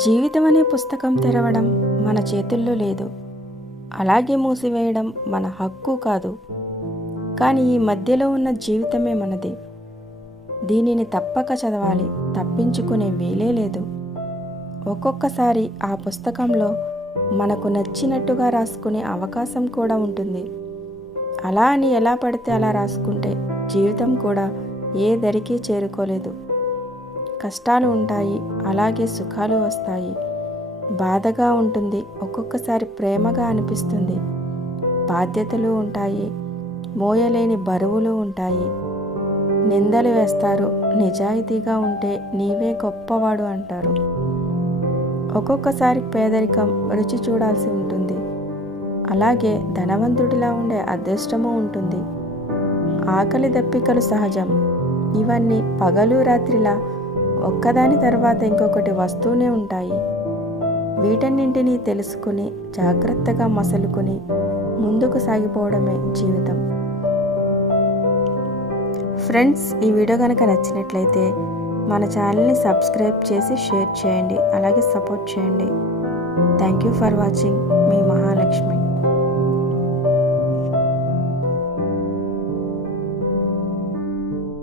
జీవితం అనే పుస్తకం తెరవడం మన చేతుల్లో లేదు, అలాగే మూసివేయడం మన హక్కు కాదు. కానీ ఈ మధ్యలో ఉన్న జీవితమే మనది. దీనిని తప్పక చదవాలి, తప్పించుకునే వీలే లేదు. ఒక్కొక్కసారి ఆ పుస్తకంలో మనకు నచ్చినట్టుగా రాసుకునే అవకాశం కూడా ఉంటుంది. అలా అని ఎలా పడితే అలా రాసుకుంటే జీవితం కూడా ఏ దరికి చేరుకోలేదు. కష్టాలు ఉంటాయి, అలాగే సుఖాలు వస్తాయి. బాధగా ఉంటుంది, ఒక్కొక్కసారి ప్రేమగా అనిపిస్తుంది. బాధ్యతలు ఉంటాయి, మోయలేని బరువులు ఉంటాయి. నిందలు వేస్తారు, నిజాయితీగా ఉంటే నీవే గొప్పవాడు అంటారు. ఒక్కొక్కసారి పేదరికం రుచి చూడాల్సి ఉంటుంది, అలాగే ధనవంతుడిలా ఉండే అదృష్టము ఉంటుంది. ఆకలి దప్పికలు సహజం, ఇవన్నీ పగలు రాత్రిలా ఒక్కదాని తర్వాత ఇంకొకటి వస్తూనే ఉంటాయి. వీటన్నింటినీ తెలుసుకుని జాగ్రత్తగా మసలుకొని ముందుకు సాగిపోవడమే జీవితం. ఫ్రెండ్స్, ఈ వీడియో కనుక నచ్చినట్లయితే మన ఛానల్ని సబ్స్క్రైబ్ చేసి షేర్ చేయండి, అలాగే సపోర్ట్ చేయండి. Thank you for watching. Me